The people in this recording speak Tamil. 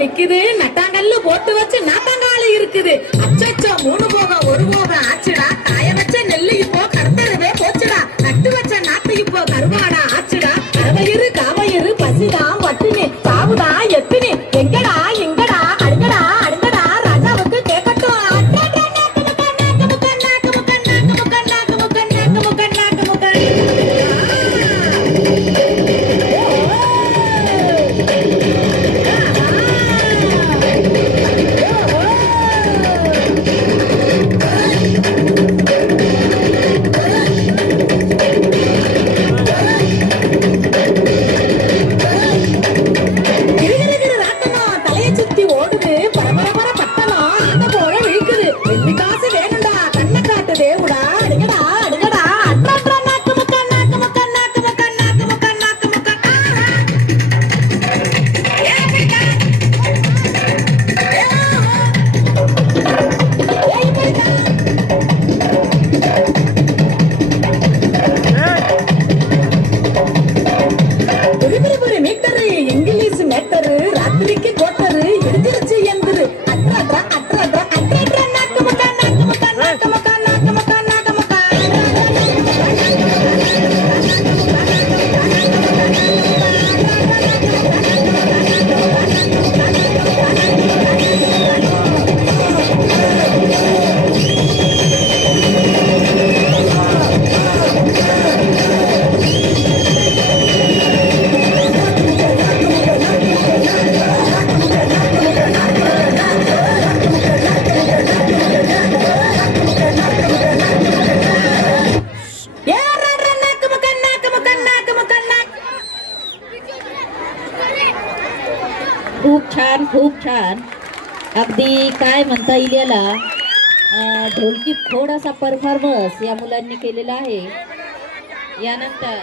நிக்குது நட்டாங்கல்ல போட்டு வச்சு நாத்தாங்கால இருக்குது அச்சச்சோ 3 போகம் 1 போகம் ஆச்சுடா காய வச்ச நெல்லு இப்போ கருத்தரவே போச்சுடா நட்டு வச்ச நாத்து இப்போ கருவாடா ஆச்சுடா கரவயிறு காவயிறு பசிதான் பட்டினி சாவுதா எத்தினி எங்கடா எங்கடா அடுங்கடா அடுங்கடா ராஜாவுக்கு கேட்கட்டும் खूप छान अगदी काय म्हणता येईल याला ढोलकी थोडासा परफॉर्मन्स या मुलांनी केलेला आहे. यानंतर